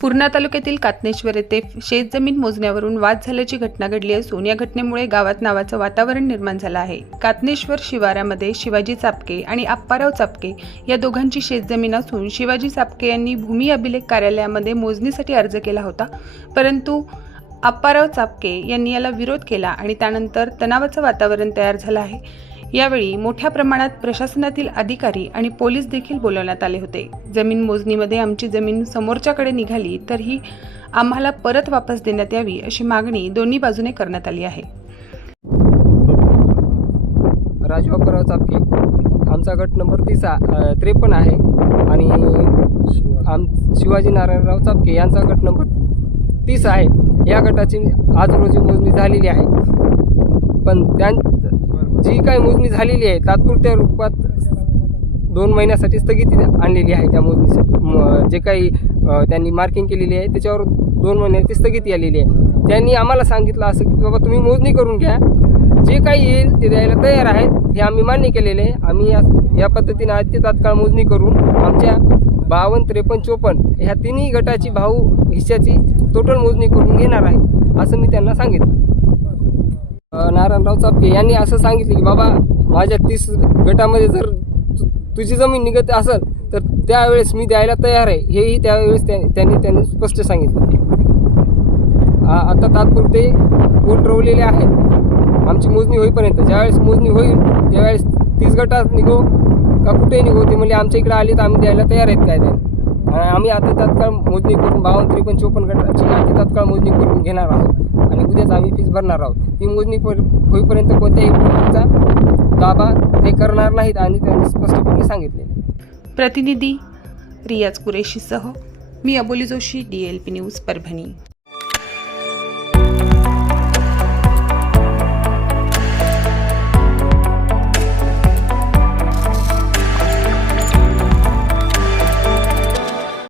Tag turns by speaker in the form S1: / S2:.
S1: पूर्णा तालुक्यातील कातनेश्वर येथे शेतजमीन मोजण्यावरून वाद झाल्याची घटना घडली असून या घटनेमुळे गावात नावाचं वातावरण निर्माण झालं आहे. कातनेश्वर शिवारामध्ये शिवाजी चापके आणि आप्पाराव चापके या दोघांची शेतजमीन असून शिवाजी चापके यांनी भूमी अभिलेख कार्यालयामध्ये मोजणीसाठी अर्ज केला होता. परंतु आप्पाराव चापके यांनी याला विरोध केला आणि त्यानंतर तणावाचं वातावरण तयार झालं आहे. यावेळी मोठ्या प्रमाणात प्रशासनातील अधिकारी आणि पोलीस देखील बोलवण्यात आले होते. जमीन मोजणीमध्ये आमची जमीन समोरच्याकडे निघाली तर ही आम्हाला परत वापस देण्यात यावी अशी मागणी दोन्ही बाजूने करण्यात आली आहे.
S2: राजू चापके आमचा गट नंबर तिसा त्रेपन्न आहे आणि आम शिवाजी नारायणराव चापके यांचा गट नंबर तीस आहे. या गटाची आज रोजी मोजणी झालेली आहे. पण त्यां जी काही मोजणी झालेली आहे तात्पुरत्या रूपात दोन महिन्यासाठी स्थगिती आणलेली आहे त्या मोजणीसाठी. जे काही त्यांनी मार्किंग केलेली आहे त्याच्यावर दोन महिन्याची स्थगिती आलेली आहे. त्यांनी आम्हाला सांगितलं असं की बाबा तुम्ही मोजणी करून घ्या. जे काही येईल ते द्यायला तयार आहेत. हे आम्ही मान्य केलेले आहे. आम्ही या या पद्धतीने आज ते तात्काळ मोजणी करून आमच्या बावन्न त्रेपन्न चोपन्न ह्या तिन्ही गटाची भाऊ हिश्श्याची टोटल मोजणी करून घेणार आहे असं मी त्यांना सांगितलं. नारायणराव चापके यांनी असं सांगितलं की बाबा माझ्या तीस गटामध्ये जर तु- तुझी जमीन निघत असेल तर त्यावेळेस मी द्यायला तयार आहे. हेही त्यावेळेस त्यांनी त्यांनी स्पष्ट सांगितलं. आता तात्पुरते पोट रोवलेले आहेत. आमची मोजणी होईपर्यंत ज्यावेळेस मोजणी होईल त्यावेळेस तीस गटात निघो का कुठेही निघो ते म्हणजे आमच्या इकडे आले तर आम्ही द्यायला तयार आहेत काय आणि आम्ही आता तात्काळ मोजणी करून बावन्न त्रेपन्न चोपन्न गटाची आता तात्काळ मोजणी करून घेणार आहोत. आणि उद्याच आम्ही फीस भरणार आहोत. ती मोजणी होईपर्यंत कोणत्याही प्रकारचा दाबा ते करणार नाहीत आणि त्यांनी स्पष्टपणे सांगितले
S1: प्रतिनिधी रियाज कुरेशीसह मी Aboli Joshi D L P news Parbhani.